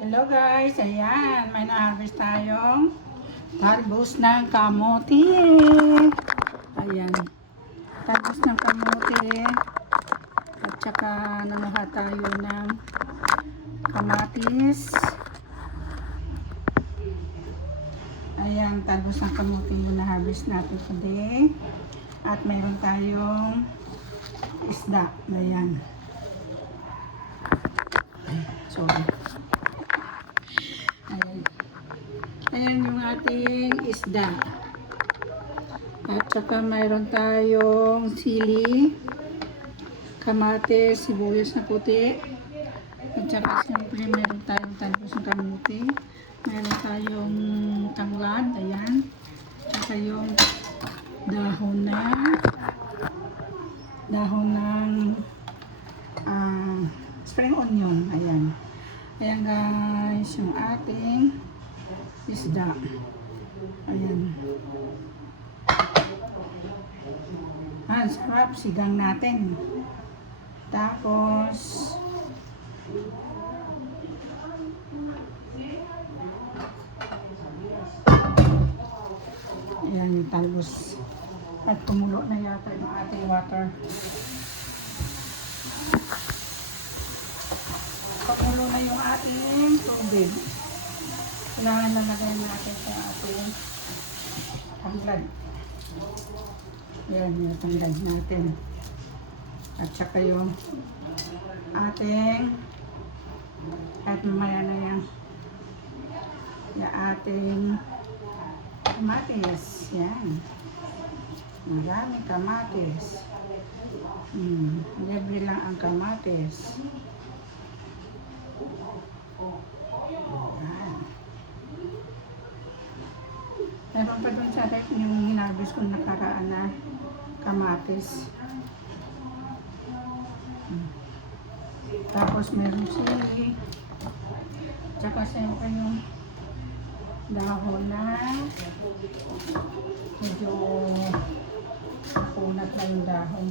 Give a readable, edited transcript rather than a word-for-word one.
Hello guys, ayan, may na-harvest tayong talbos ng kamote. Ayan, talbos ng kamote. At saka nanuha tayo ng kamatis. Ayan, talbos ng kamote yung na-harvest natin today. At mayroon tayong isda. Ayan. Sorry. Ayan yung ating isda. At saka mayroon tayong sili, kamatis, sibuyas na puti. At saka siyempre mayroon tayong talbos ng kamote. Mayroon tayong tanglad, ayan. At saka yung dahon ng spring onion, ayan. Ayan guys, yung ating isda. Ayan. Sarap sigang natin. Tapos ayan yung talbos. At kumulo na yata yung ating water. Kumulo na yung ating tubig. Kailangan lalagay natin sa ating tanglad. Yan yung tanglad natin. At saka yung ating at mamaya na yung ating kamatis. Yan. Maraming kamatis. Libre lang ang kamatis. Meron pa dun sa rep yung hinarvest kong nakaraan na kamatis. Tapos meron sili. Tsaka siyempre yung dahon na medyo punat na yung dahon.